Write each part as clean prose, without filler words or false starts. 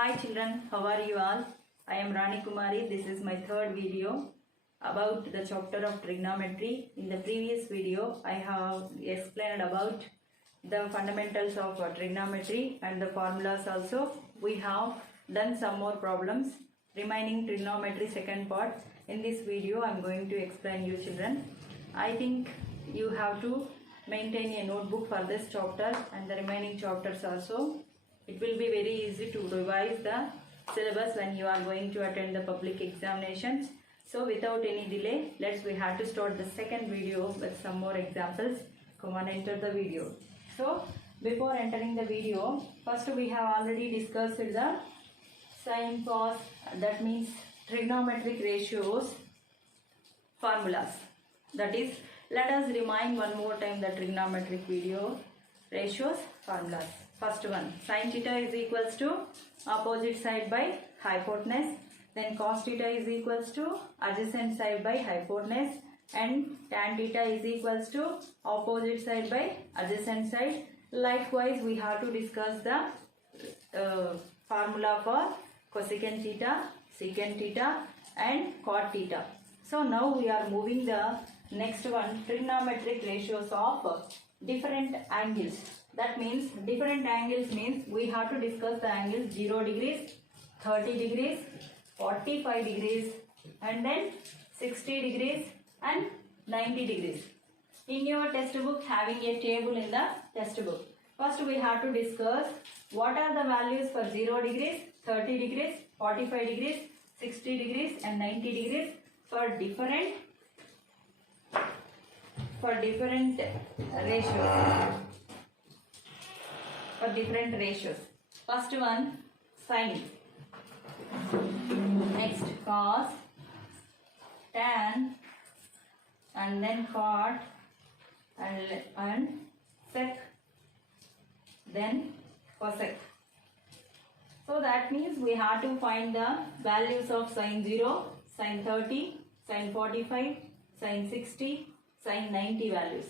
Hi children, how are you all? I am Rani Kumari. This is my third video about the chapter of trigonometry. In the previous video, I have explained about the fundamentals of trigonometry and the formulas also. We have done some more problems. Remaining trigonometry second part. In this video, I am going to explain you children. I think you have to maintain a notebook for this chapter and the remaining chapters also. It will be very easy to revise the syllabus when you are going to attend the public examinations. So without any delay, we have to start the second video with some more examples. Come on, enter the video. So before entering the video, first we have already discussed the sine, cos, that means trigonometric ratios formulas. That is, let us remind one more time the trigonometric video ratios formulas. First one, sin theta is equals to opposite side by hypotenuse. Then cos theta is equals to adjacent side by hypotenuse. And tan theta is equals to opposite side by adjacent side. Likewise, we have to discuss the formula for cosecant theta, secant theta and cot theta. So now we are moving the next one, trigonometric ratios of different angles. That means different angles means we have to discuss the angles 0 degrees, 30 degrees, 45 degrees and then 60 degrees and 90 degrees. In your textbook, having a table in the textbook. First we have to discuss what are the values for 0 degrees, 30 degrees, 45 degrees, 60 degrees and 90 degrees for different ratios. First one, sine. Next, cos, tan, and then cot, and sec, then cosec. So that means we have to find the values of sine 0, sine 30, sine 45, sine 60, sine 90 values.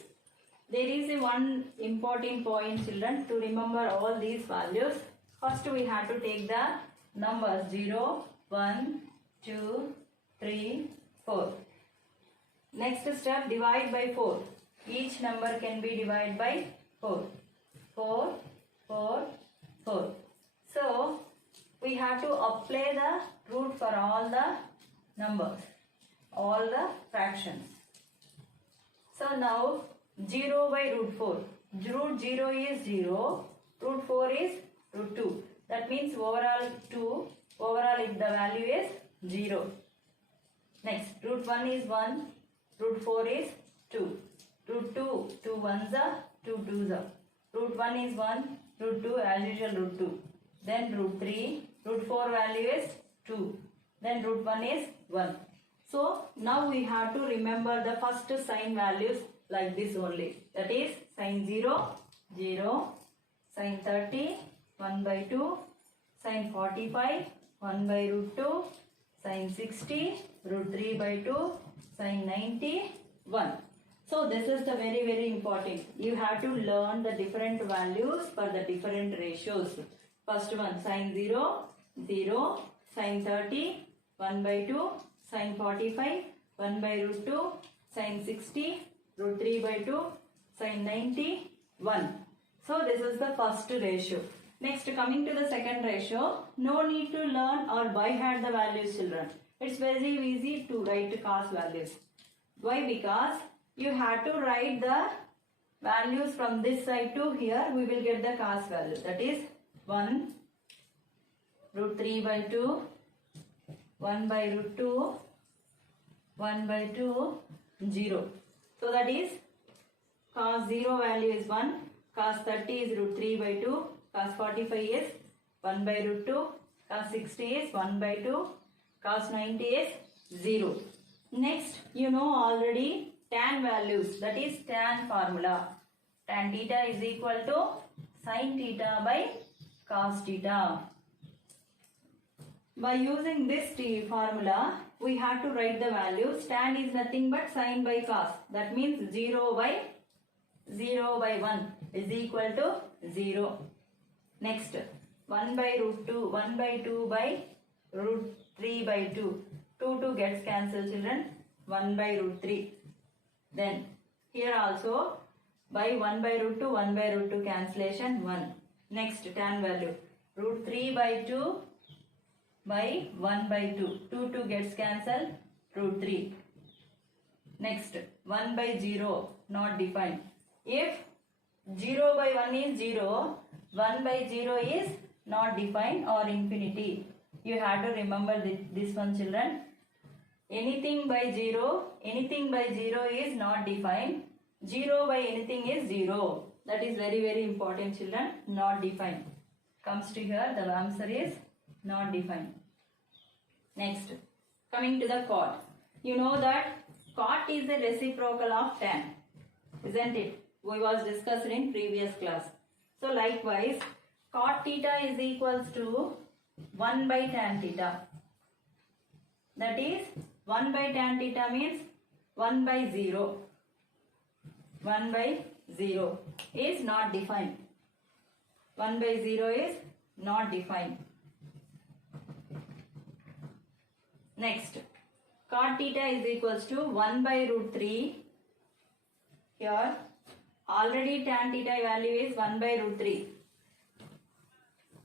There is a one important point children to remember all these values. First we have to take the numbers 0, 1, 2, 3, 4. Next step, divide by 4. Each number can be divided by 4. 4, 4, 4. So we have to apply the root for all the numbers, all the fractions. So now 0 by root 4. Root 0 is 0. Root 4 is root 2. That means overall 2. Overall if the value is 0. Next, root 1 is 1. Root 4 is 2. Root 2, 2 ones are, 2 twos are. Root 1 is 1. Root 2 as usual root 2. Then root 3. Root 4 value is 2. Then root 1 is 1. So now we have to remember the first sign values like this only. That is sin 0, 0, sin 30, 1 by 2, sin 45, 1 by root 2, sin 60, root 3 by 2, sin 90, 1. So this is the very important. You have to learn the different values for the different ratios. First one, sin 0, 0, sin 30, 1 by 2, sin 45, 1 by root 2, sin 60, root 3 by 2, sin 90, 1. So this is the first ratio. Next, coming to the second ratio, no need to learn or by heart the values children. It's very easy to write cos values. Why? Because you have to write the values from this side to here, we will get the cos value. That is 1, root 3 by 2, 1 by root 2, 1 by 2, 0. So that is cos 0 value is 1, cos 30 is root 3 by 2, cos 45 is 1 by root 2, cos 60 is 1 by 2, cos 90 is 0. Next, you know already tan values, that is tan formula. Tan theta is equal to sin theta by cos theta. By using this formula, we have to write the values. Tan is nothing but sin by cos. That means 0 by 1 is equal to 0. Next, 1 by root 2, 1 by 2 by root 3 by 2. 2 gets cancelled, children. 1 by root 3. Then here also by 1 by root 2, 1 by root 2 cancellation 1. Next tan value. Root 3 by 2 by 1 by 2. 2 gets cancelled. Root 3. Next 1 by 0 not defined. If 0 by 1 is 0, 1 by 0 is not defined or infinity. You have to remember this one, children. Anything by 0 is not defined. 0 by anything is 0. That is very, very important, children. Not defined. Comes to here, the answer is not defined. Next, coming to the cot. You know that cot is the reciprocal of tan, isn't it? We was discussed in previous class. So likewise, cot theta is equals to 1 by tan theta. That is 1 by tan theta means 1 by 0. 1 by 0 is not defined. 1 by 0 is not defined. Next, cot theta is equals to 1 by root 3. Here, already tan theta value is 1 by root 3.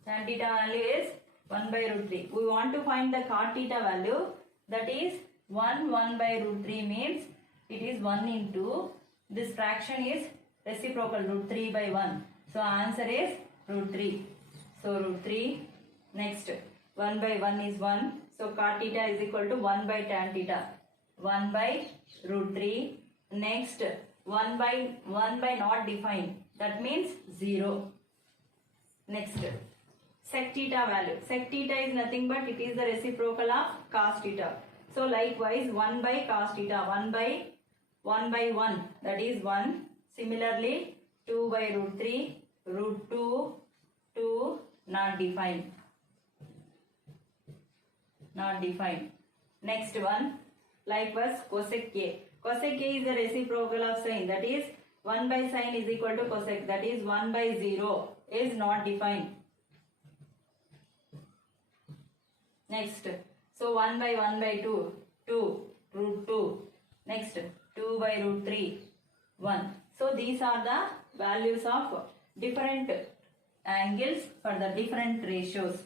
Tan theta value is 1 by root 3. We want to find the cot theta value. That is 1 by root 3 means it is 1 into this fraction is reciprocal root 3 by 1. So answer is root 3. So root 3. Next 1 by 1 is 1. So cot theta is equal to 1 by tan theta. 1 by root 3. Next 1 by not defined. That means 0. Next sec theta value. Sec theta is nothing but it is the reciprocal of cos theta. So likewise 1 by cos theta. 1 by 1 that is 1. Similarly 2 by root 3 root 2 not defined. Not defined. Next one, likewise cosec A. Cosec A is the reciprocal of sine. That is 1 by sine is equal to cosec. That is 1 by 0 is not defined. Next, so 1 by 2, 2 root 2. Next 2 by root 3, 1. So these are the values of different angles for the different ratios.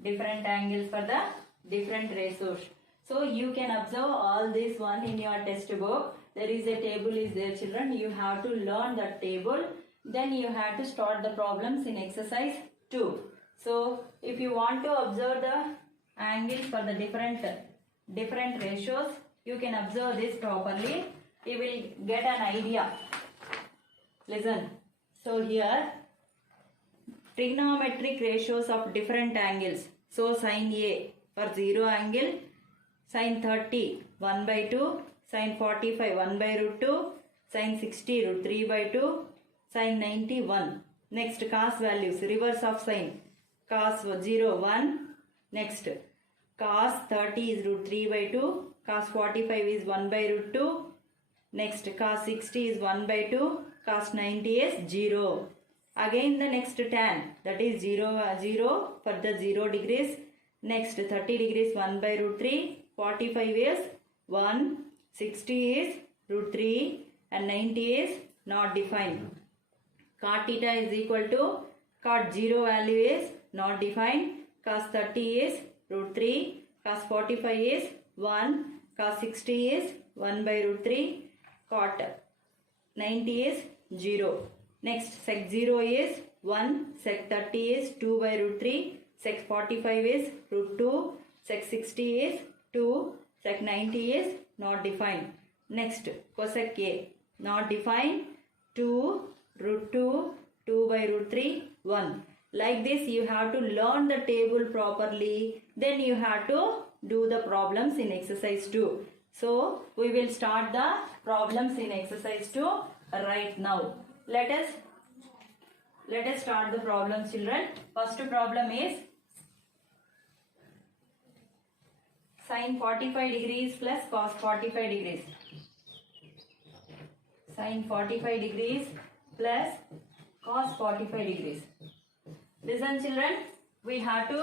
Different angles for the different ratios. So you can observe all this one in your textbook. There is a table is there, children. You have to learn that table. Then you have to start the problems in exercise 2. So if you want to observe the angles for the different ratios, you can observe this properly. You will get an idea. Listen. So here trigonometric ratios of different angles. So sin A for 0 angle, sin 30 1 by 2, sin 45 1 by root 2, sin 60 root 3 by 2, sin 90 1. Next cos values, reverse of sin. Cos 0 1. Next cos 30 is root 3 by 2, cos 45 is 1 by root 2. Next cos 60 is 1 by 2, cos 90 is 0. Again the next tan, that is 0 for the 0 degrees. Next 30 degrees 1 by root 3, 45 is 1, 60 is root 3 and 90 is not defined. Cot theta is equal to cot 0 value is not defined. Cos 30 is root 3, cos 45 is 1, cos 60 is 1 by root 3, cot 90 is 0. Next sec 0 is 1, sec 30 is 2 by root 3, sec 45 is root 2, sec 60 is 2, sec 90 is not defined. Next cosec A not defined, 2 root 2, 2 by root 3, 1. Like this you have to learn the table properly. Then you have to do the problems in exercise 2. So we will start the problems in exercise 2 right now. Let us start the problems, children. First problem is sin 45 degrees plus cos 45 degrees. Sin 45 degrees plus cos 45 degrees. Listen, children. we have to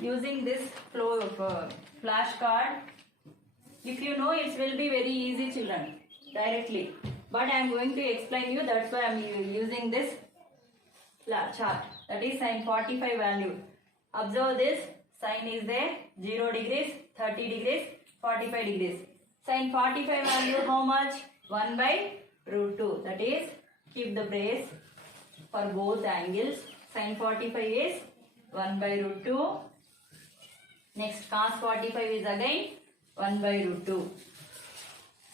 using this flow of flashcard. If you know, it will be very easy, children, directly. But I am going to explain you. That's why I am using this chart. That is sin 45 value. Observe this. Sin is there. 0 degrees, 30 degrees, 45 degrees. Sin 45 value how much? 1 by root 2. That is, keep the brace for both angles. Sin 45 is 1 by root 2. Next, cos 45 is again 1 by root 2.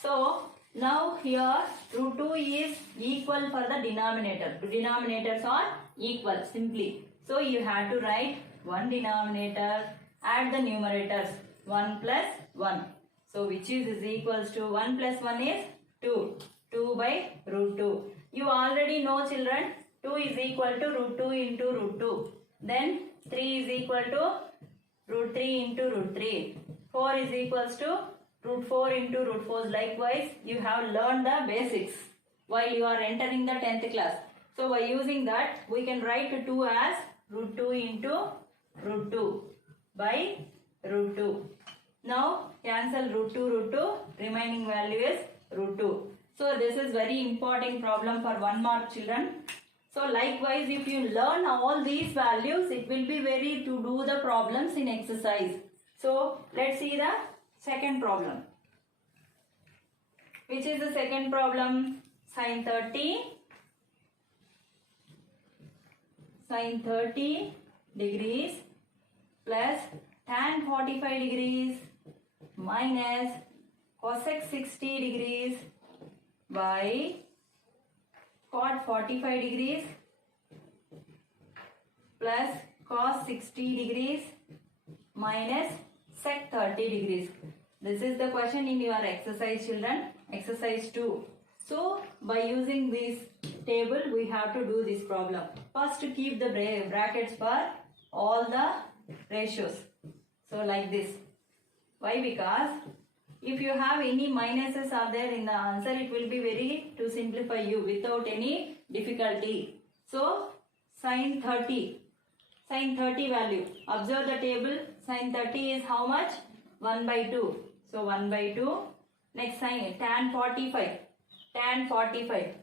So, now here root 2 is equal for the denominator. Denominators are equal simply. So, you have to write one denominator, add the numerators 1 plus 1. So, which is equals to 1 plus 1 is 2. 2 by root 2. You already know, children, 2 is equal to root 2 into root 2. Then 3 is equal to root 3 into root 3. 4 is equals to root 4 into root 4. Likewise, you have learned the basics while you are entering the 10th class. So, by using that, we can write 2 as root 2 into root 2 by root 2. Now, cancel root 2, remaining value is root 2. So, this is very important problem for 1 mark, children. So, likewise, if you learn all these values, it will be very to do the problems in exercise. So, let's see the second problem. Which is the second problem? Sin 30 degrees plus tan 45 degrees minus cosec 60 degrees by cot 45 degrees plus cos 60 degrees minus sec 30 degrees. This is the question in your exercise, children. Exercise 2. So, by using this table, we have to do this problem. First, keep the brackets for all the ratios. So, like this. Why? Because if you have any minuses are there in the answer, it will be very to simplify you without any difficulty. So, sin 30 value. Observe the table. Sin 30 is how much? 1 by 2. So, 1 by 2. Next, sin tan 45. Tan 45.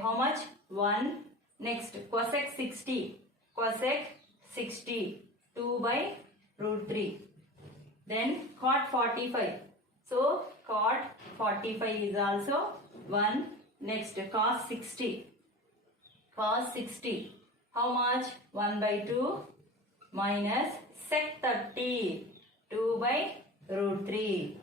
How much? 1. Next, cosec 60. 2 by root 3. Then, cot 45. So, cot 45 is also 1. Next, cos 60. How much? 1 by 2 minus sec 30. 2 by root 3.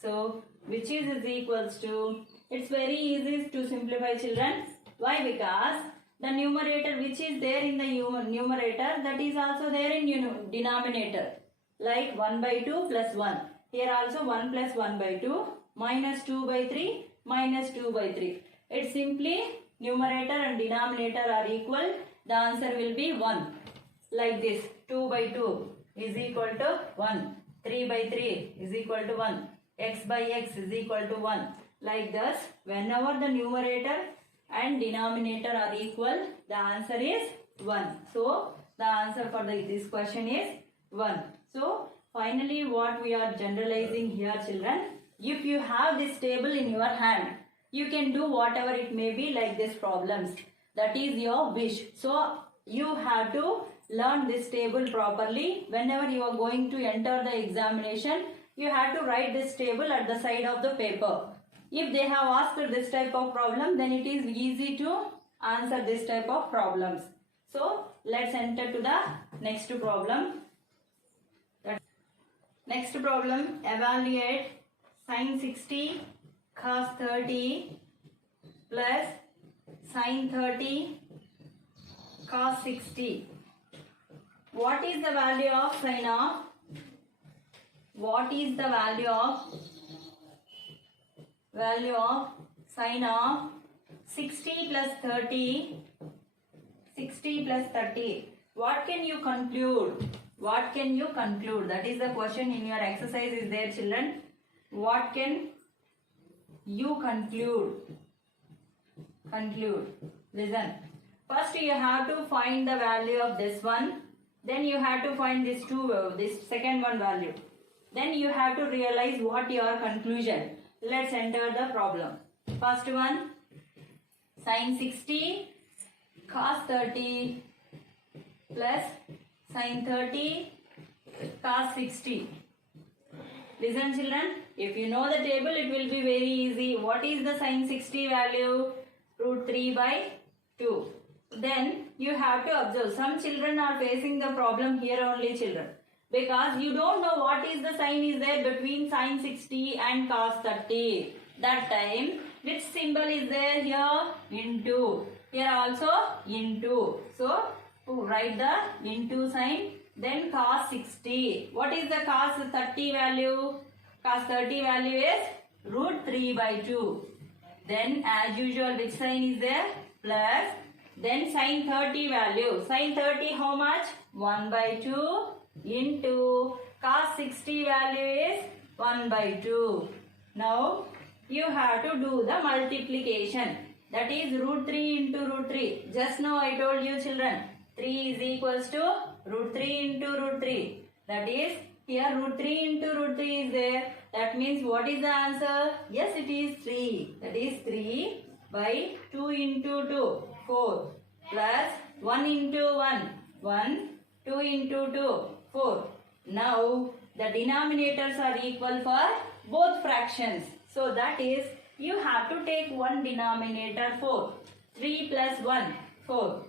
So, which is equals to, it's very easy to simplify, children. Why? Because the numerator which is there in the numerator, that is also there in denominator. Like 1 by 2 plus 1. Here also 1 plus 1 by 2 minus 2 by 3 minus 2 by 3. It's simply numerator and denominator are equal. The answer will be 1. Like this. 2 by 2 is equal to 1. 3 by 3 is equal to 1. X by x is equal to 1. Like this, whenever the numerator and denominator are equal, the answer is 1. So, the answer for this question is 1. So, finally what we are generalizing here, children, if you have this table in your hand, you can do whatever it may be like this problems. That is your wish. So, you have to learn this table properly. Whenever you are going to enter the examination, you have to write this table at the side of the paper. If they have asked this type of problem, then it is easy to answer this type of problems. So, let's enter to the next problem. Next problem, evaluate sin 60 cos 30 plus sin 30 cos 60. What is the value of sin of? What is the value of sin of 60 plus 30? 60 plus 30. What can you conclude? What can you conclude? That is the question in your exercise is there, children. What can you conclude? Listen. First you have to find the value of this one. Then you have to find this second one value. Then you have to realize what your conclusion. Let's enter the problem. First one, sin 60 cos 30 plus sin 30 cos 60. Listen children, if you know the table it will be very easy. What is the sin 60 value? Root 3 by 2. Then you have to observe. Some children are facing the problem here only children. Because you don't know what is the sign is there between sin 60 and cos 30. That time, which symbol is there here? Into. Here also into. So, to write the into sign. Then cos 60. What is the cos 30 value? Cos 30 value is root 3 by 2. Then as usual, which sign is there? Plus. Then sin 30 value. Sin 30 how much? 1 by 2 into cos 60 value is 1 by 2. Now you have to do the multiplication. That is root 3 into root 3. Just now I told you children. 3 is equals to root 3 into root 3. That is here root 3 into root 3 is there. That means what is the answer? Yes, it is 3. That is 3 by 2 into 2. 4 plus 1 into 1. 1. 2 into 2. 4. Now the denominators are equal for both fractions. So that is you have to take one denominator 4. 3 plus 1. 4.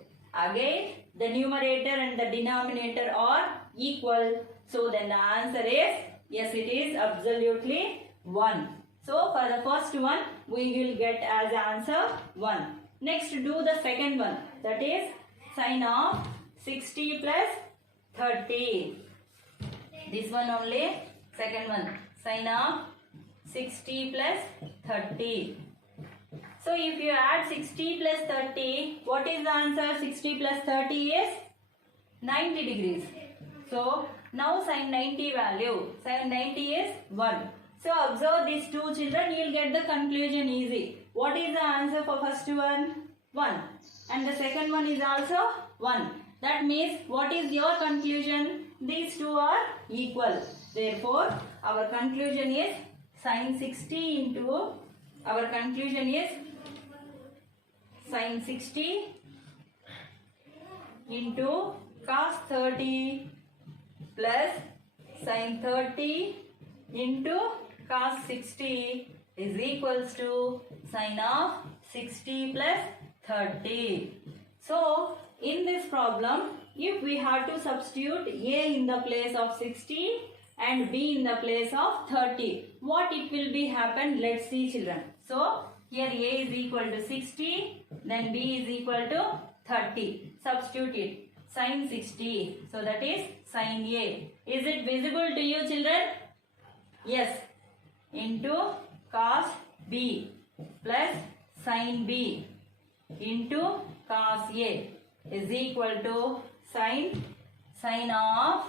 Again the numerator and the denominator are equal. So then the answer is yes, it is absolutely 1. So for the first one we will get as answer 1. Next do the second one. That is sin of 60 plus 30. This one only. Second one. Sin of 60 plus 30. So if you add 60 plus 30, what is the answer? 60 plus 30 is 90 degrees. So now sin 90 value. Sin 90 is 1. So observe these two children, you will get the conclusion easy. What is the answer for first one? 1. And the second one is also 1. That means what is your conclusion? These two are equal. Therefore, our conclusion is sin 60 into, our conclusion is sin 60 into cos 30 plus sin 30 into cos 60 is equals to sin of 60 plus 30. So, in this problem, if we have to substitute A in the place of 60 and B in the place of 30, what it will be happen? Let's see children. So, here A is equal to 60, then B is equal to 30. Substitute it. Sin 60. So, that is sin A. Is it visible to you children? Yes. Into cos B plus sin B into cos A is equal to sin of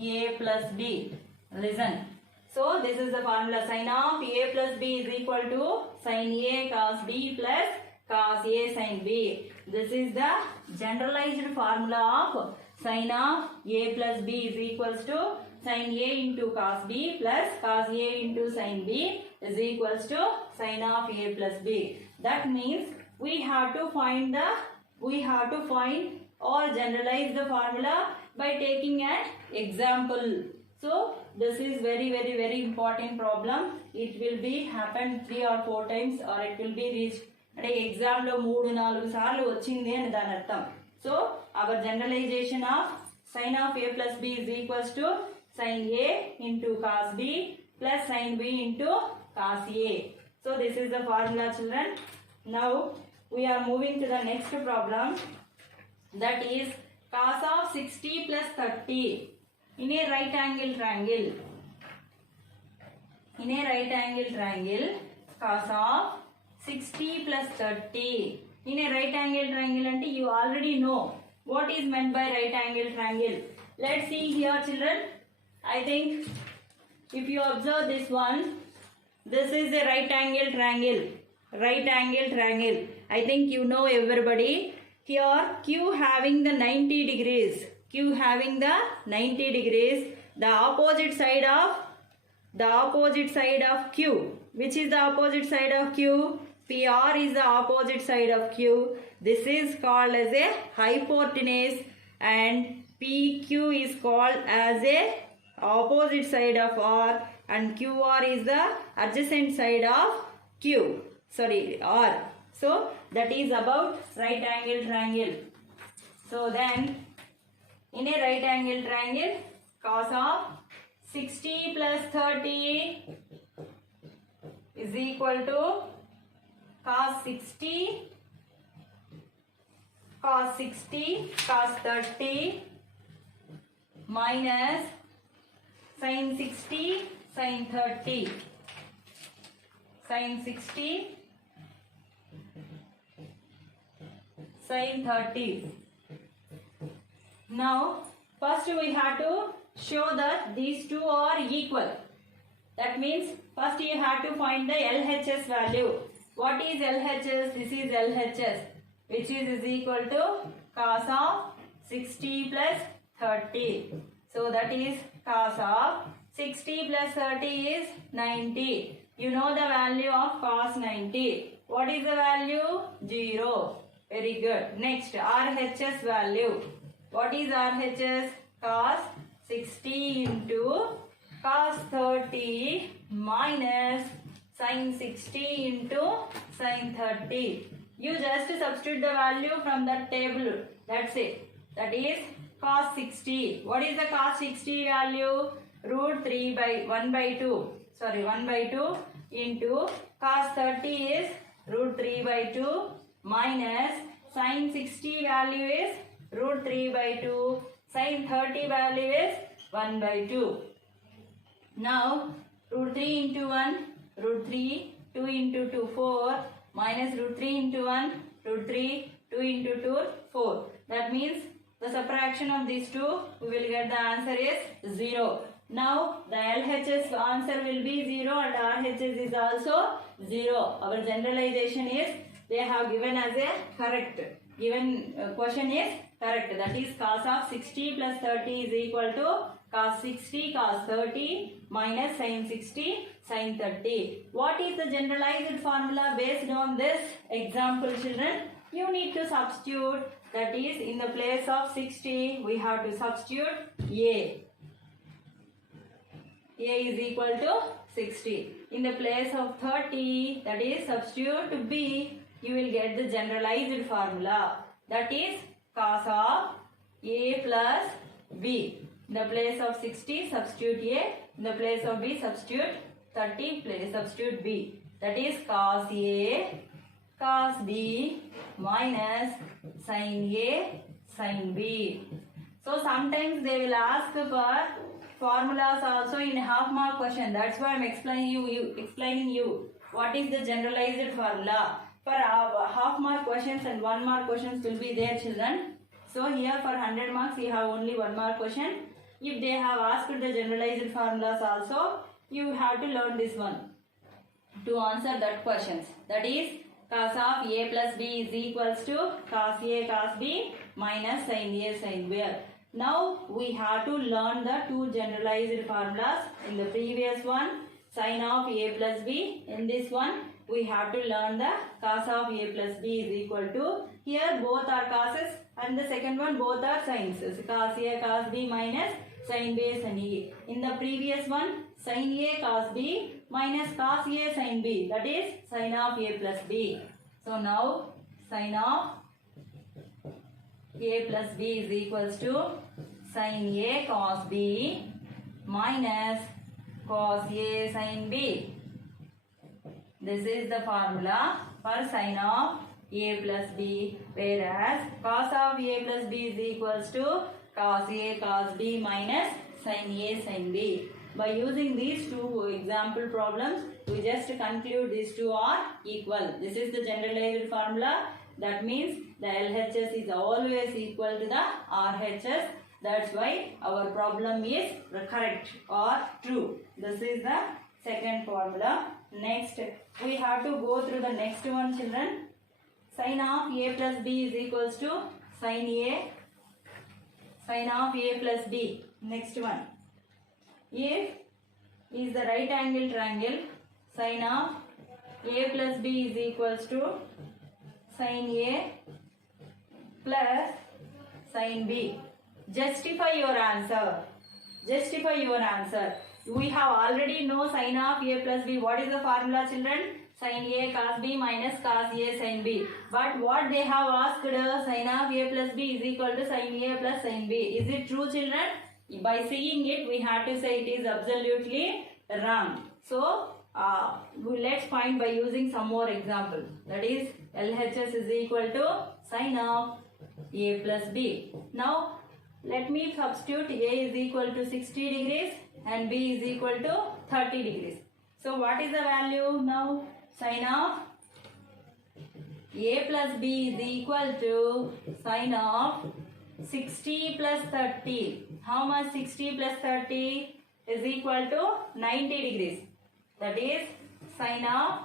A plus B. Listen. So this is the formula. Sin of A plus B is equal to sin A cos B plus cos A sin B. This is the generalized formula of sin of A plus B is equals to sin A into cos B plus cos A into sin B is equals to sin of A plus B. That means we have to find or generalize the formula by taking an example. So this is very important problem. It will be happen 3 or 4 times or it will be reached at exam lo 3-4 సార్లు వచ్చింది అని దాని అర్థం. So our generalization of sin of A plus B is equals to sin A into cos B plus sin B into cos A. So this is the formula children. Now we are moving to the next problem, that is cos of 60 plus 30 in a right angle triangle. In a right angle triangle, cos of 60 plus 30 in a right angle triangle, and you already know what is meant by right angle triangle. Let's see here children. I think if you observe this one, this is a right angle triangle. Right angle triangle. I think you know everybody. Here Q having the 90 degrees. Q having the 90 degrees. The opposite side of Q. Which is the opposite side of Q? PR is the opposite side of Q. This is called as a hypotenuse, and PQ is called as a opposite side of R, and QR is the adjacent side of R. So that is about right angle triangle. So then in a right angle triangle, cos of 60 plus 30 is equal to cos 60, cos 30 minus sin 60, sin 30. Sin 60, sin 30. Now, first we have to show that these two are equal. That means first you have to find the LHS value. What is LHS? This is LHS, which is equal to cos of 60 plus 30. So that is cos of 60 plus 30 is 90. You know the value of cos 90. What is the value? 0. Very good. Next, RHS value. What is RHS? Cos 60 into cos 30 minus sin 60 into sin 30. You just substitute the value from that table. That's it. That is cos 60. What is the cos 60 value? Root 3 by 1 by 2. Sorry, 1 by 2 into cos 30 is root 3 by 2 minus sin 60 value is root 3 by 2. Sin 30 value is 1 by 2. Now, root 3 into 1, root 3, 2 into 2, 4, minus root 3 into 1, root 3, 2 into 2, 4. That means the subtraction of these two, we will get the answer is 0. Now, the LHS answer will be 0 and RHS is also 0. Our generalization is, they have given as a correct. Given question is correct. That is cos of 60 plus 30 is equal to cos 60 cos 30 minus sin 60 sin 30. What is the generalized formula based on this example, children? You need to substitute. That is, in the place of 60, we have to substitute A. A is equal to 60. In the place of 30, that is, substitute B, you will get the generalized formula. That is cos of A plus B. In the place of 60, substitute A. In the place of B, substitute 30, substitute B. That is cos A, cos B minus sin A, sin B. So sometimes they will ask for formulas also in half mark question. That's why I am explaining you what is the generalized formula. For half mark questions and 1 mark questions will be there, children. So here for 100 marks you have only 1 mark question. If they have asked the generalized formulas also, you have to learn this one to answer that questions. That is cos of A plus B is equals to cos A cos B minus sin A sin B. Now we have to learn the two generalized formulas. In the previous one, sin of A plus B. In this one, we have to learn the cos of A plus B is equal to, here both are causes and the second one both are sines. Cos A cos B minus sin B sin A. In the previous one, sin A cos B minus cos A sin B. That is sin of A plus B. So now sin of A plus B is equals to sin A cos B minus cos A sin B. This is the formula for sin of A plus B, whereas cos of A plus B is equals to cos A cos B minus sin A sin B. By using these two example problems, we just conclude these two are equal. This is the generalized formula. That means the LHS is always equal to the RHS. That's why our problem is correct or true. This is the second formula. Next, we have to go through the next one, children. Sine of A plus B is equals to sine A, sine of A plus B. Next one. If is the right angle triangle, sine of A plus B is equals to sine A plus sine B. Justify your answer. Justify your answer. We have already know sine of A plus B. What is the formula, children? Sin A cos B minus cos A sin B. But what they have asked, sin of A plus B is equal to sin A plus sin B. Is it true, children? By seeing it, we have to say it is absolutely wrong. So, let's find by using some more example. That is, LHS is equal to sin of A plus B. Now, let me substitute A is equal to 60 degrees and B is equal to 30 degrees. So, what is the value now? Sin of A plus B is equal to sin of 60 plus 30. How much 60 plus 30 is equal to 90 degrees. That is sin of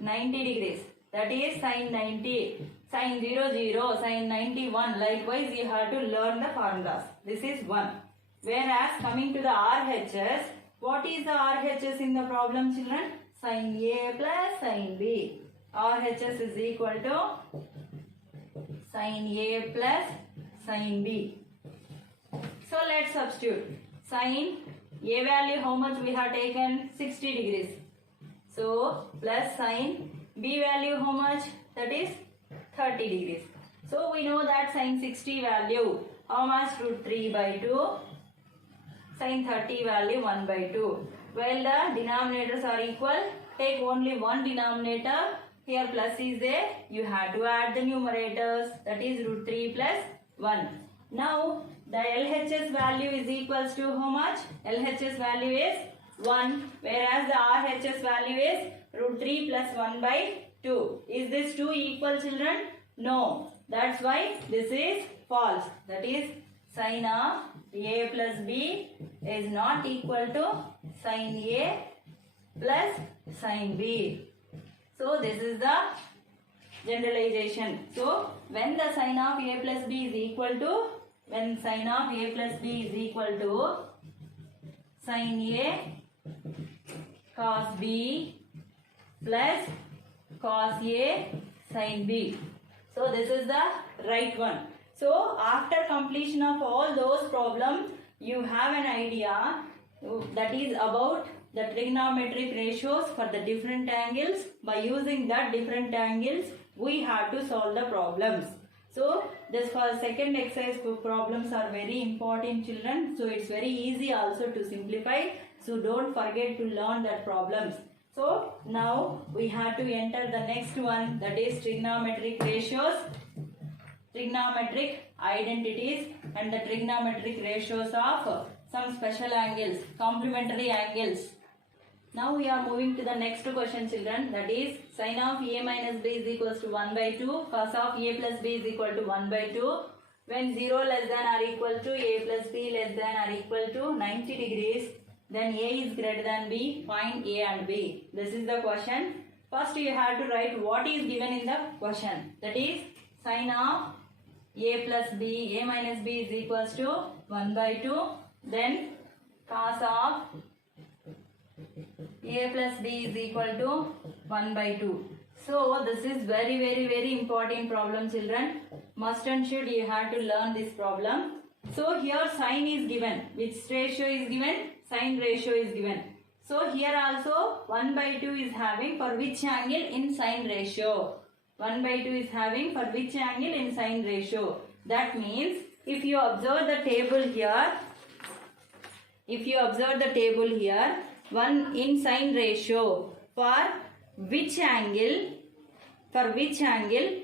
90 degrees. That is sin 90. Sin 0, 0, sin 91. Likewise, you have to learn the formulas. This is 1. Whereas, coming to the RHS, what is the RHS in the problem, children? Sin A plus sin B. RHS is equal to sin A plus sin B. So let's substitute. Sin A value, how much we have taken? 60 degrees. So plus sin B value, how much? That is 30 degrees. So we know that sin 60 value, how much? Root 3 by 2. Sin 30 value 1 by 2. While the denominators are equal, take only one denominator. Here plus is there. You have to add the numerators. That is root 3 plus 1. Now the LHS value is equals to how much? LHS value is 1. Whereas the RHS value is root 3 plus 1 by 2. Is this 2 equal, children? No. That's why this is false. That is sin of A plus B is not equal to sin A plus sin B. So this is the generalization. So when the sin of A plus B is equal to, when sin of A plus B is equal to sin A cos B plus cos A sin B. So this is the right one. So after completion of all those problems, you have an idea that is about the trigonometric ratios for the different angles. By using that different angles, we have to solve the problems. So this for second exercise problems are very important, children. So it's very easy also to simplify. So don't forget to learn that problems. So now we have to enter the next one, that is trigonometric ratios, trigonometric identities and the trigonometric ratios of some special angles, complementary angles. Now we are moving to the next question, children, that is sin of A minus B is equals to 1 by 2, cos of A plus B is equal to 1 by 2. When 0 less than or equal to A plus B less than or equal to 90 degrees, then A is greater than B, find A and B. This is the question. First you have to write what is given in the question. That is sin of A plus B, A minus B is equals to 1 by 2. Then cos of A plus B is equal to 1 by 2. So this is very important problem, children. Must and should you have to learn this problem. So here sin is given. Which ratio is given? Sin ratio is given. So here also 1 by 2 is having for which angle in sin ratio. 1 by 2 is having for which angle in sin ratio. That means if you observe the table here, one in sin ratio for which angle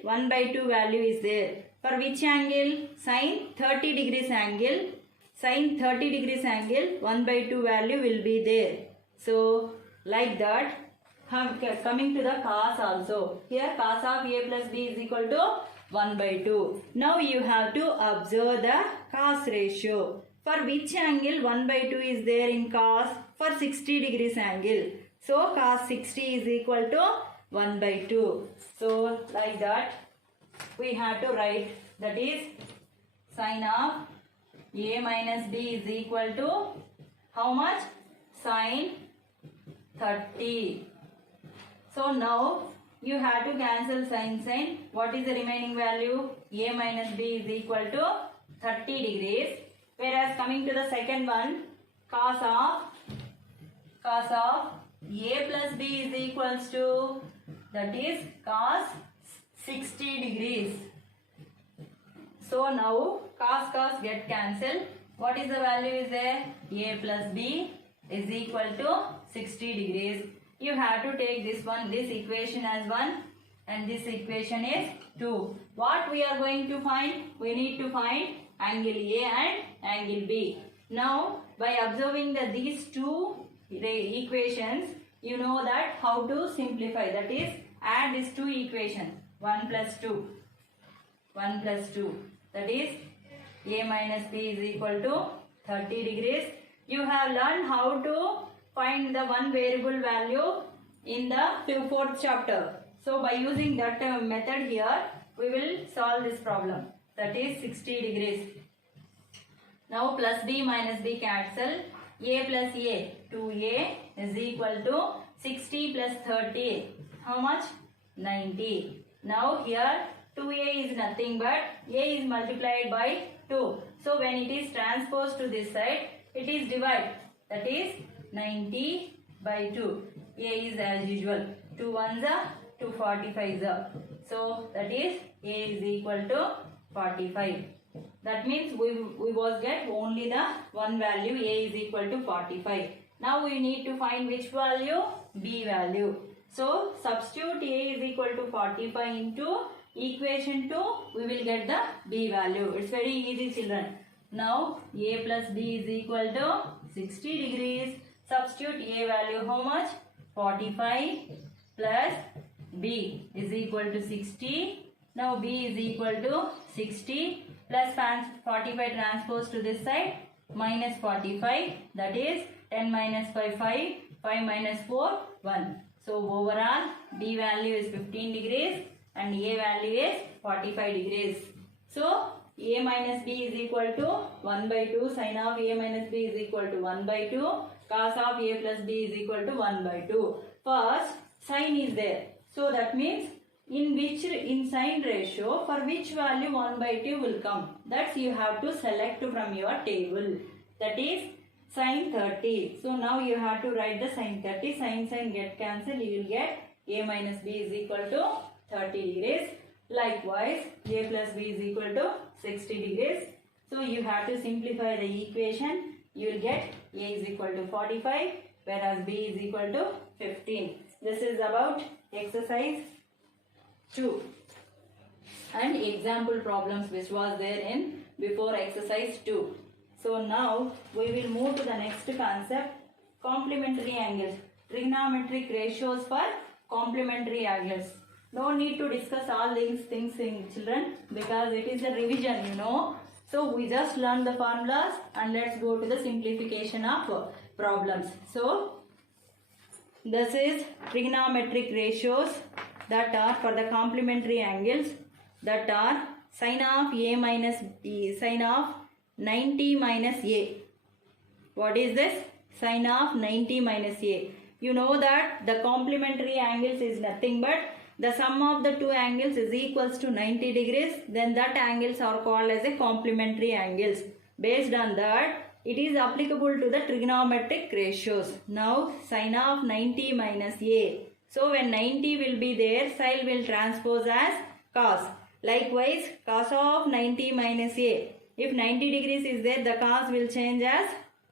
1 by 2 value is there. For which angle? Sin 30 degrees angle. Sin 30 degrees angle 1 by 2 value will be there. So like that, coming to the cos also. Here cos of A plus B is equal to 1 by 2. Now you have to observe the cos ratio. For which angle 1 by 2 is there in cos? For 60 degrees angle. So cos 60 is equal to 1 by 2. So like that, we have to write, that is sine of a minus b is equal to how much? Sine 30. So now you have to cancel sine. What is the remaining value? A minus b is equal to 30 degrees. Whereas coming to the second one, cos of a plus b is equals to, that is cos 60 degrees. So now cos get cancelled. What is the value is there? A plus b is equal to 60 degrees. You have to take this equation as 1 and this equation is 2. What we are going to find? We need to find angle A and angle B. Now by observing these two equations, you know that how to simplify, that is add these two equations, 1 plus 2, that is A minus B is equal to 30 degrees. You have learned how to find the one variable value in the fourth chapter. So by using that method here, we will solve this problem, that is 60 degrees. Now plus b minus b cancel. A plus a, 2a is equal to 60 plus 30. How much? 90. Now here 2a is nothing but a is multiplied by 2. So when it is transposed to this side, it is divided. That is 90 by 2. A is as usual. 2 ones are 2 45s are. So that is a is equal to 45. That means we was get only the one value, a is equal to 45. Now we need to find which value? B value. So substitute a is equal to 45 into equation 2, we will get the b value. It's very easy, children. Now a plus b is equal to 60 degrees. Substitute a value how much? 45 plus b is equal to 60. Now b is equal to 60 plus 45 transposed to this side, minus 45, that is 10 minus 5 5 minus 4 1. So overall b value is 15 degrees and a value is 45 degrees. So a minus b is equal to 1 by 2, sine of a minus b is equal to 1 by 2, cos of a plus b is equal to 1 by 2. First sine is there. So that means in sine ratio, for which value 1 by 2 will come. That's you have to select from your table. That is sine 30. So now you have to write the sine 30. Sine get cancelled. You will get a minus b is equal to 30 degrees. Likewise, a plus b is equal to 60 degrees. So you have to simplify the equation. You will get a is equal to 45, whereas b is equal to 15. This is about exercise 2 and example problems which was there in before exercise 2. So now we will move to the next concept, complementary angles, trigonometric ratios for complementary angles. No need to discuss all these things in children because it is a revision, you know. So we just learn the formulas and let's go to the simplification of problems. So this is trigonometric ratios that are for the complementary angles, that are sine of a minus b, sine of 90 minus a. What is this? Sine of 90 minus a. You know that the complementary angles is nothing but the sum of the two angles is equals to 90 degrees. Then that angles are called as a complementary angles. Based on that, it is applicable to the trigonometric ratios. Now sine of 90 minus a. So when 90 will be there, sine will transpose as cos. Likewise, cos of 90 minus a. If 90 degrees is there, the cos will change as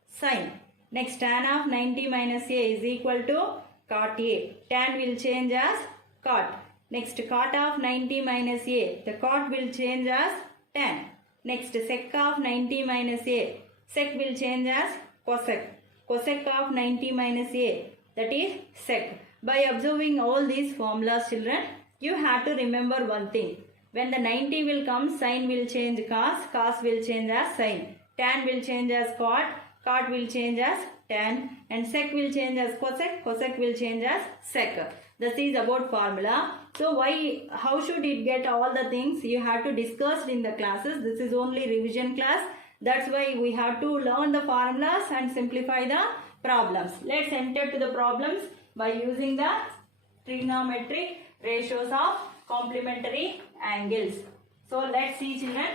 sine. Next, tan of 90 minus a is equal to cot a. Tan will change as cot. Next, cot of 90 minus a. The cot will change as tan. Next, sec of 90 minus a. Sec will change as cosec. Cosec of 90 minus a. That is sec. By observing all these formulas, children, you have to remember one thing. When the 90 will come, sine will change cos, cos will change as sine, tan will change as cot, cot will change as tan, and sec will change as cosec, cosec will change as sec. This is about formula. So how should it get all the things? You have to discuss in the classes. This is only revision class. That's why we have to learn the formulas and simplify the problems. Let's enter to the problems by using the trigonometric ratios of complementary angles. So let's see, children.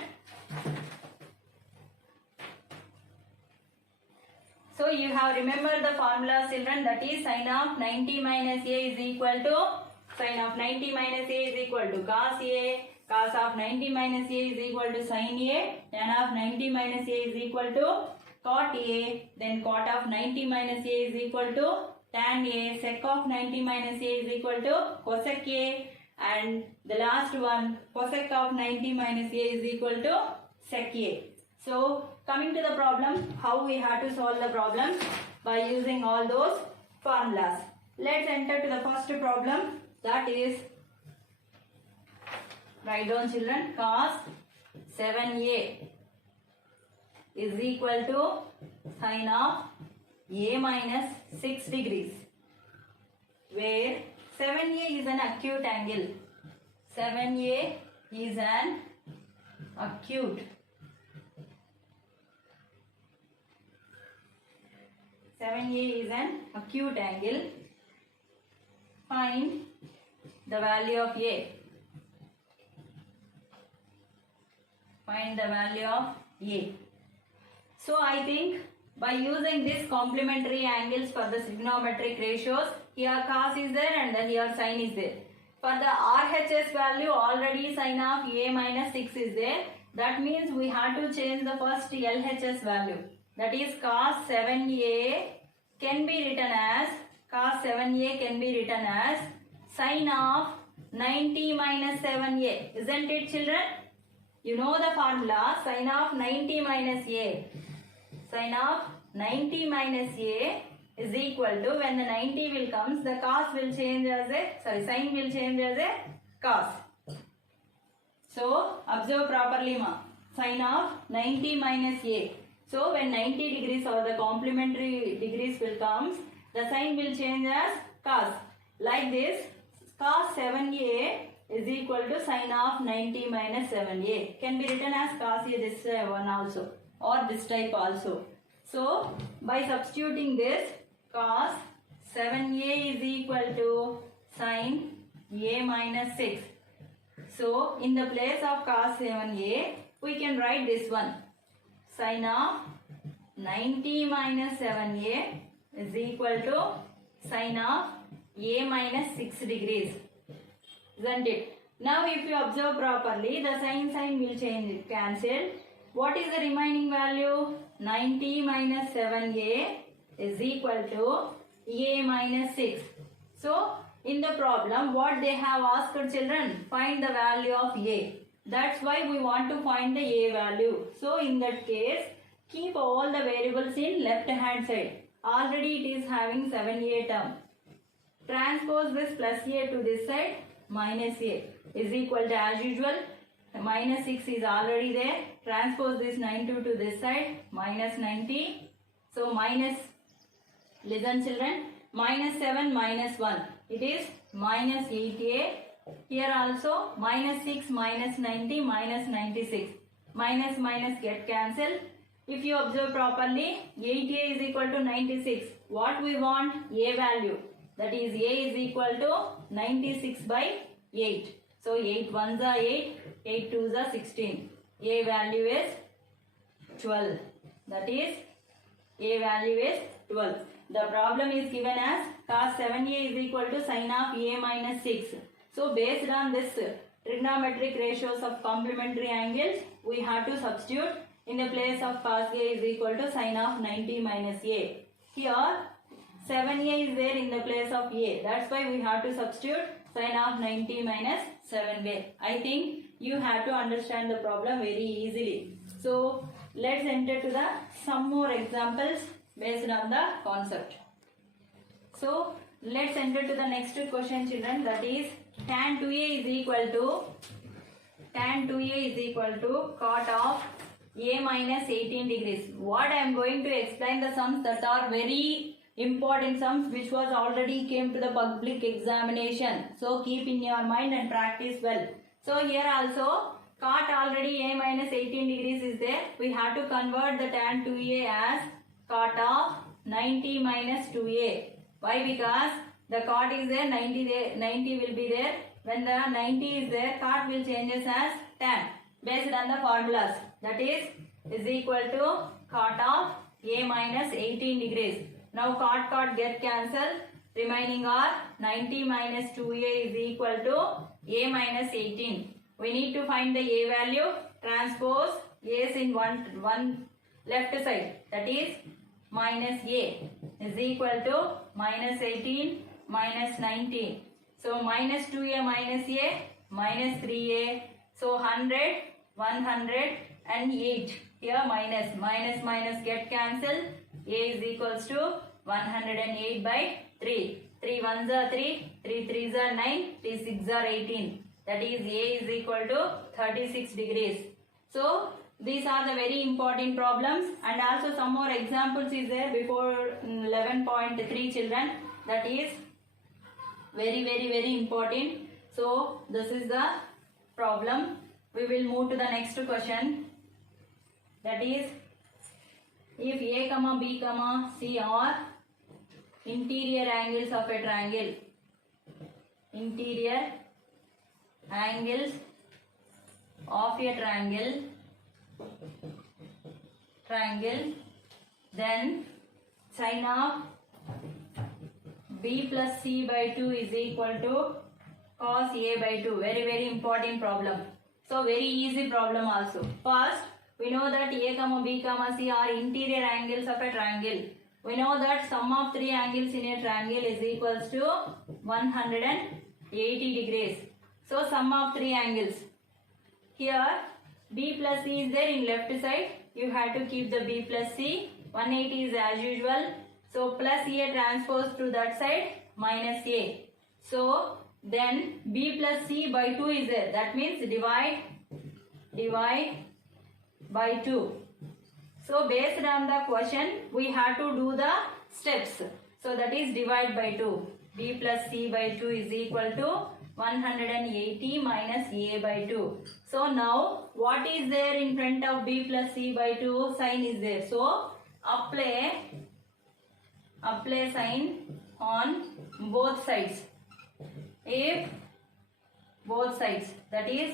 So you have remembered the formula, children, that is sin of 90 minus a is equal to sin of 90 minus a is equal to cos a, cos of 90 minus a is equal to sin a, tan of 90 minus a is equal to cot a, then cot of 90 minus a is equal to tan a, sec of 90 minus a is equal to cosec a, and the last one, cosec of 90 minus a is equal to sec a. So coming to the problem, how we have to solve the problem by using all those formulas. Let's enter to the first problem, that is, write down, children, cos 7a is equal to sin of a minus 6 degrees, where 7a is an acute angle. 7a is an acute. 7a is an acute angle. Find the value of a. Find the value of a. So I think by using this complementary angles for the trigonometric ratios, here cos is there and then here sin is there. For the RHS value, already sin of a minus 6 is there. That means we have to change the first LHS value. That is cos 7a can be written as sin of 90 minus 7a. Isn't it, children? You know the formula, sin of 90 minus a. Sin of 90 minus a is equal to, when the 90 will comes, the cos will change as sin will change as a cos. So observe properly, ma. Sin of 90 minus a. So when 90 degrees or the complementary degrees will comes, the sign will change as cos. Like this, cos 7a is equal to sin of 90 minus 7a. Can be written as cos a, this one also, or this type also. So by substituting this, cos 7a is equal to sin a minus 6. So in the place of cos 7a, we can write this one. Sin of 90 minus 7a is equal to sin of a minus 6 degrees. Isn't it? Now if you observe properly, the sign will change, cancel. What is the remaining value? 90 minus 7a is equal to a minus 6. So in the problem, what they have asked, children, find the value of a. That's why we want to find the a value. So in that case, keep all the variables in left hand side. Already it is having 7a term. Transpose this plus a to this side, minus a is equal to, as usual, minus 6 is already there. Transpose this 92 to this side, minus 90. So minus, listen children, minus 7 minus 1. It is minus 8a. Here also minus 6 minus 90 minus 96. Minus minus get cancelled. If you observe properly, 8a is equal to 96. What we want? A value. That is a is equal to 96 by 8. So 8 ones are 8, 8 twos are 16. A value is 12. That is a value is 12. The problem is given as cos 7a is equal to sin of a minus 6. So based on this trigonometric ratios of complementary angles, we have to substitute. In the place of cos a is equal to sin of 90 minus a. Here 7a is there in the place of a. That's why we have to substitute sin of 90 minus 7a. I think you have to understand the problem very easily. So let's enter to the some more examples based on the concept. So let's enter to the next question, children. That is tan 2a is equal to cot of A minus 18 degrees. What I am going to explain the sums that are very important sums which was already came to the public examination. So keep in your mind and practice well. So here also cot already A minus 18 degrees is there. We have to convert the tan 2A as cot of 90 minus 2A. Why? Because the cot is there, 90 will be there. When the 90 is there, cot will changes as tan based on the formulas. That is equal to cot of A minus 18 degrees. Now cot get cancelled. Remaining are 90 minus 2A is equal to A minus 18. We need to find the A value. Transpose A is in one left side. That is minus A is equal to minus 18 minus 19. So minus 2A minus A minus 3A. So 100, 100 and 8. Here minus get cancelled. A is equals to 108 by 3. 3 1s are 3, 3 3s are 9, 3 6s are 18. That is A is equal to 36 degrees. So these are the very important problems, and also some more examples is there before 11.3 children. That is very important. So this is the problem. We will move to the next question. That is, if A, B, C are interior angles of a triangle. Interior angles of a triangle, then sine of B plus C by 2 is equal to cos A by 2. Very important problem. So very easy problem also. First, we know that A, B, C are interior angles of a triangle. We know that sum of three angles in a triangle is equals to 180 degrees. So sum of three angles. Here B plus C is there in left side. You have to keep the B plus C. 180 is as usual. So plus A transpose to that side minus A. So then B plus C by 2 is there. That means divide by 2. So based on the question, we have to do the steps. So that is divide by 2. B plus C by 2 is equal to 180 minus A by 2. So now what is there in front of B plus C by 2? Sign is there. So apply sign on both sides. If both sides, that is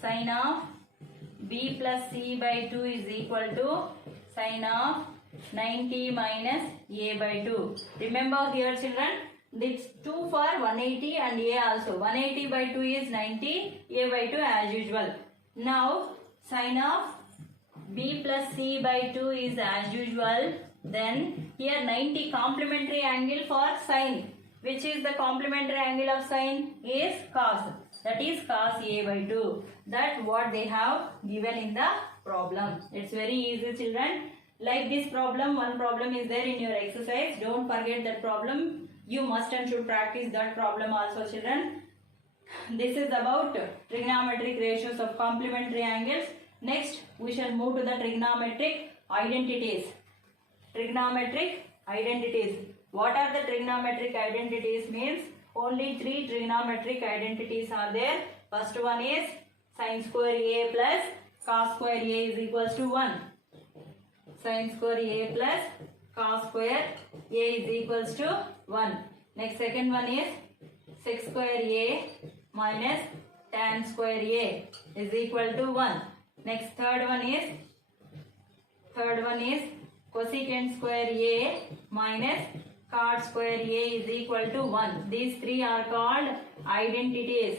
sign of B plus C by 2 is equal to sign of 90 minus A by 2. Remember here children, this 2 for 180 and A also. 180 by 2 is 90, A by 2 as usual. Now sign of B plus C by 2 is as usual. Then here 90 complementary angle for sine. Which is the complementary angle of sine? Is cos. That is cos A by 2. That what they have given in the problem. It's very easy children. Like this problem, one problem is there in your exercise. Don't forget that problem. You must and should practice that problem also children. This is about trigonometric ratios of complementary angles. Next we shall move to the trigonometric identities. Trigonometric identities. What are the trigonometric identities? Means only 3 trigonometric identities are there. First one is sin square A plus cos square A is equals to 1. Sin square A plus cos square A is equals to 1. Next second one is sec square A minus tan square A is equal to 1. Next third one is cosecant square A minus cot square A is equal to 1. These three are called identities.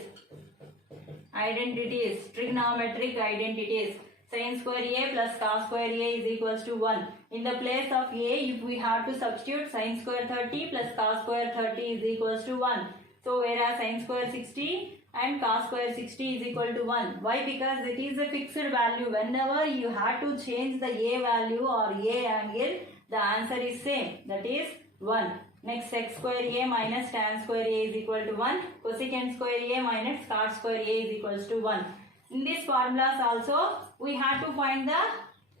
Trigonometric identities. Sin square A plus cos square A is equals to 1. In the place of A, if we have to substitute sin square 30 plus cos square 30 is equals to 1. So whereas sin square 60 and cos square 60 is equal to 1. Why? Because it is a fixed value. Whenever you have to change the A value or A angle, the answer is same. That is 1. Next sec square A minus tan square A is equal to 1. Cosecant square A minus cot square A is equals to 1. In these formulas also we have to find the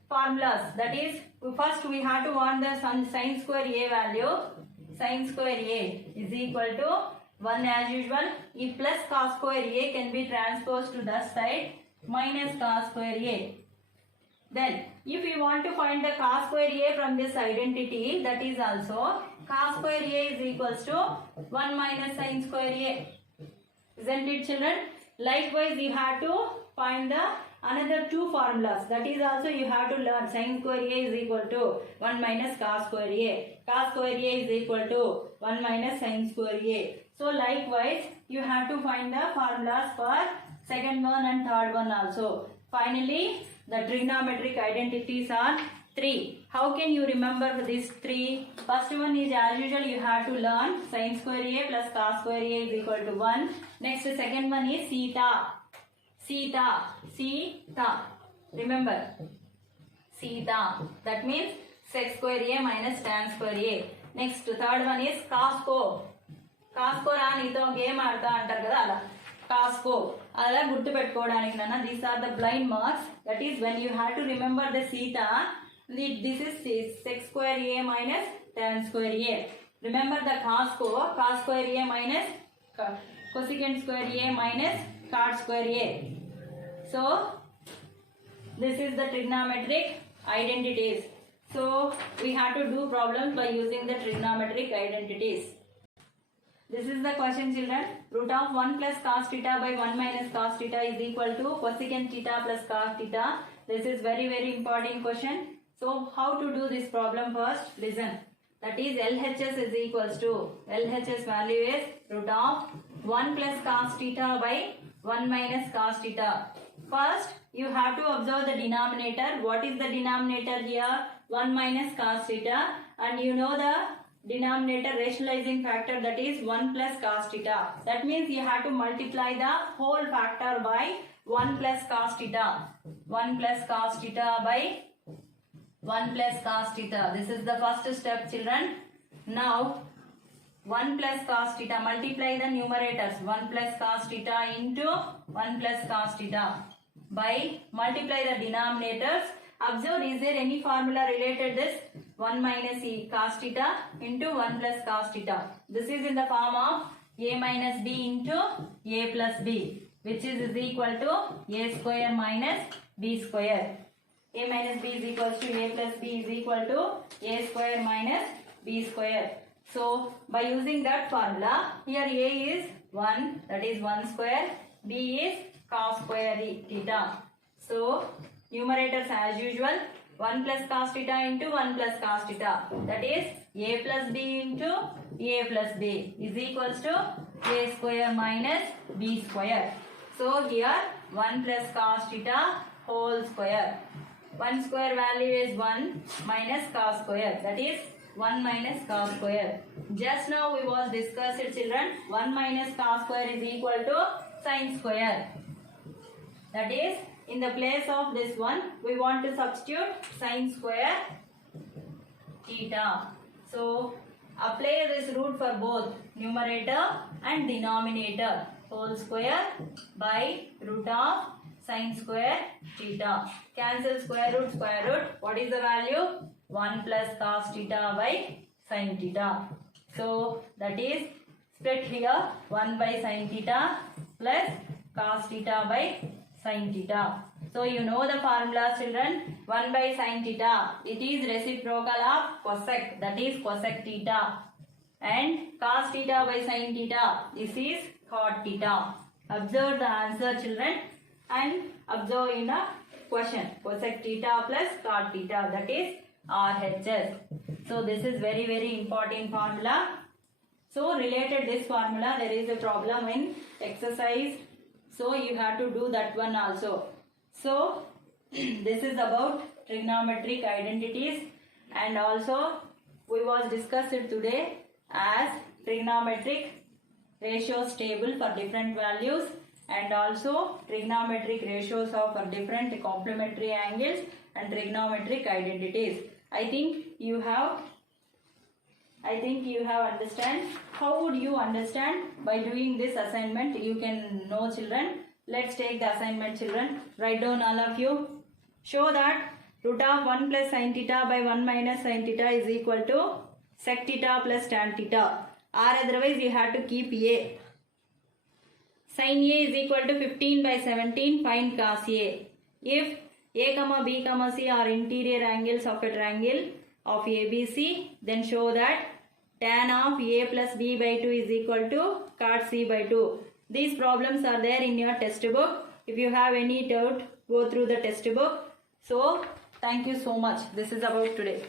formulas. That is, first we have to want the sin square a value. Sin square a is equal to 1 as usual. If plus cos square a can be transposed to that side, minus cos square a. Then, if we want to find the cos square a from this identity, that is also cos square a is equals to 1 minus sin square a. Isn't it, children? Likewise, you have to find the another two formulas. That is also you have to learn. Sin square a is equal to 1 minus cos square a. Cos square a is equal to 1 minus sin square a. So likewise, you have to find the formulas for second one and third one also. Finally, the trigonometric identities are 3. How can you remember these 3? First one is, as usual, you have to learn sin square a plus cos square a is equal to 1. Next, second one is theta. Theta. Remember, theta. That means sec square a minus tan square a. Next, third one is cos. Cos నీతో game ఆడతా అంటారు కదా, అలా కాస్కో అలా గుర్తు పెట్టుకోవడానికి నాన్న. These are the blind marks. That is when you have to remember the theta. This is sec square a minus tan square a. Remember the cos square a minus cosecant square a minus cot square a. So this is the trigonometric identities. So we have to do problems by using the trigonometric identities. This is the question, children. Root of 1 plus cos theta by 1 minus cos theta is equal to cosecant theta plus cos theta. This is very important question. So how to do this problem first? Listen. That is, LHS is equals to, LHS value is root of 1 plus cos theta by 1 minus cos theta. First, you have to observe the denominator. What is the denominator here? 1 minus cos theta. And you know the denominator rationalizing factor, that is 1 plus cos theta. That means you have to multiply the whole factor by 1 plus cos theta. 1 plus cos theta by 1 plus cos theta. This is the first step, children. Now 1 plus cos theta, multiply the numerators. 1 plus cos theta into 1 plus cos theta by multiply the denominators. Observe, is there any formula related this? 1 minus cos theta into 1 plus cos theta. This is in the form of a minus b into a plus b, which is equal to a square minus b square. A minus b is equal to a plus b is equal to a square minus b square. So by using that formula, here a is 1, that is 1 square, b is cos square theta. So numerators as usual, 1 plus cos theta into 1 plus cos theta, that is a plus b into a plus b is equals to a square minus b square. So here 1 plus cos theta whole square. 1 square value is 1 minus cos square, that is 1 minus cos square. Just now we was discussed, children, 1 minus cos square is equal to sin square. That is, in the place of this one, we want to substitute sin square theta. So apply this root for both numerator and denominator. Whole square by root of sin square theta. Cancel square root. What is the value? 1 plus cos theta by sin theta. So that is split here, 1 by sin theta plus cos theta by sin theta. So you know the formula, children. 1 by sin theta, it is reciprocal of cosec, that is cosec theta. And cos theta by sin theta, this is cot theta. Observe the answer, children, and observe in the question. Cosec theta plus cot theta, that is RHS. So this is very important formula. So related this formula, there is a problem in exercise. So you have to do that one also. So this is about trigonometric identities, and also we was discussed today as trigonometric ratios table for different values, and also trigonometric ratios of for different complementary angles and trigonometric identities. I think you have understand. How would you understand? By doing this assignment, you can know, children. Let's take the assignment, children. Write down all of you. Show that Root of 1 plus sin theta by 1 minus sin theta is equal to sec theta plus tan theta. Or otherwise you have to keep A. Sin A is equal to 15 by 17. Find cos A. If A, B, C are interior angles of a triangle of ABC, then show that tan of A plus B by 2 is equal to cot C by 2. These problems are there in your textbook. If you have any doubt, go through the textbook. So, thank you so much. This is about today.